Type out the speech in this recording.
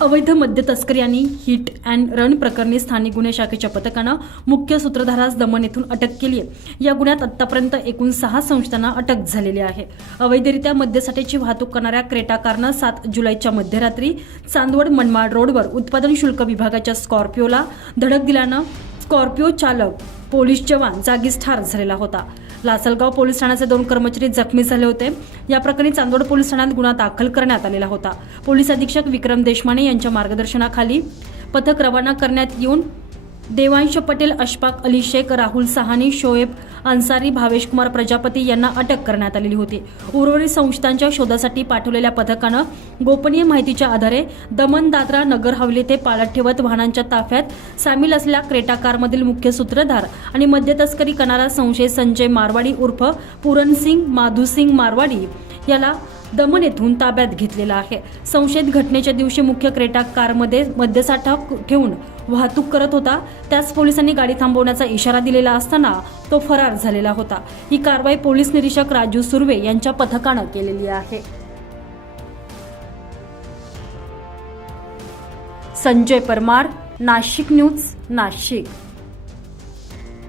अवैध मद्य तस्करी आणि हिट अँड रन प्रकरणी स्थानिक गुन्हे शाखेच्या पथकानं मुख्य सूत्रधारास दमन येथून अटक केली आहे. या गुन्ह्यात आतापर्यंत एकूण सहा संस्थांना अटक झालेली आहे. अवैधरित्या मद्यसाठ्याची वाहतूक करणाऱ्या क्रेटाकारनं सात जुलैच्या मध्यरात्री चांदवड मनमाड रोडवर उत्पादन शुल्क विभागाच्या स्कॉर्पिओला धडक दिल्यानं स्कॉर्पिओ चालक पोलीस जवान जागीच ठार झालेला होता. लासलगाव पोलीस ठाण्याचे दोन कर्मचारी जखमी झाले होते. या प्रकरणी चांदोड पोलीस ठाण्यात गुन्हा दाखल करण्यात आलेला होता. पोलीस अधीक्षक विक्रम देशमाने यांच्या मार्गदर्शनाखाली पथक रवाना करण्यात येऊन देवांश पटेल अशफाक अली शेख राहुल सहानी शोएब अन्सारी भावेशकुमार प्रजापती यांना अटक करण्यात आलेली होती. उर्वरित संस्थांच्या शोधासाठी पाठवलेल्या पथकानं गोपनीय माहितीच्या आधारे दमन दादरा नगर हवेली ते पाळत ठेवत वाहनांच्या ताफ्यात सामील असलेल्या क्रेटा कारमधील मुख्य सूत्रधार आणि मद्य तस्करी करणारा संशय संजय मारवाडी उर्फ पुरणसिंग माधुसिंग मारवाडी याला दमन येथून ताब्यात घेतलेला आहे. संशयित घटनेच्या दिवशी मुख्य क्रेटा कारमध्ये मद्यसाठा ठेवून वाहतूक करत होता. त्याच पोलिसांनी गाडी थांबवण्याचा इशारा दिलेला असताना तो फरार झालेला होता. ही कारवाई पोलीस निरीक्षक राजू सुर्वे यांच्या पथकानं केलेली आहे. संजय परमार नाशिक न्यूज नाशिक.